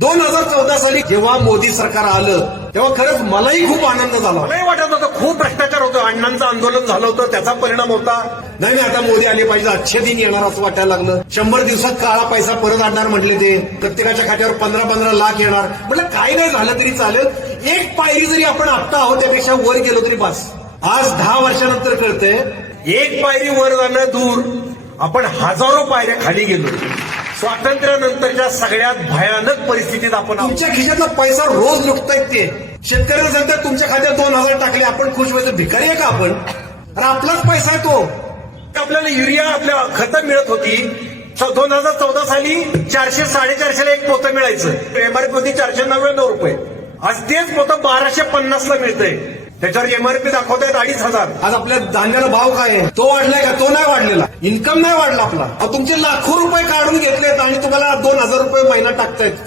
2014 साली जेव्हा मोदी सरकार आलं तेव्हा खरंच मलाही खूप आनंद झाला. मलाही वाटत होतं खूप भ्रष्टाचार होतं, अण्णांचं आंदोलन झालं होतं, त्याचा परिणाम होता. नाही आता मोदी आले पाहिजे, अच्छे दिन येणार असं वाटायला लागलं. 100 दिवसात काळा पैसा परत आणणार म्हटले ते, प्रत्येकाच्या खात्यावर 15-15 लाख येणार म्हटलं. काय नाही झालं तरी चालेल, एक पायरी जरी आपण आत्ता आहोत त्यापेक्षा वर गेलो तरी बस. आज 10 वर्षानंतर कळतंय एक पायरी वर जाणं दूर, आपण हजारो पायऱ्या खाली गेलो. स्वातंत्र्यानंतरच्या सगळ्यात भयानक परिस्थितीत आपण तुमच्या खिशातला पैसा रोज लुटतायत ते. शेतकऱ्यांना सांगतात तुमच्या खात्यात 2000 टाकले, आपण खुश व्हायचं. भिकारी आहे का आपण? अरे आपलाच पैसा आहे तो. आपल्याला युरिया आपल्या खतं मिळत होती 2014 साली 400-450 एक पोतं मिळायचं. एमआरपी होती 499 रुपये. आज तेच पोतं 1250 मिळतंय. त्याच्यावर एमआरपी दाखवतायत 2500. आज आपल्या धान्याला भाव काय आहे? तो वाढलाय का? तो नाही वाढलेला. इन्कम नाही वाढला आपला. तुमचे लाखो रुपये काढून घेतलेत आणि तुम्हाला 2000 रुपये महिना टाकतायत.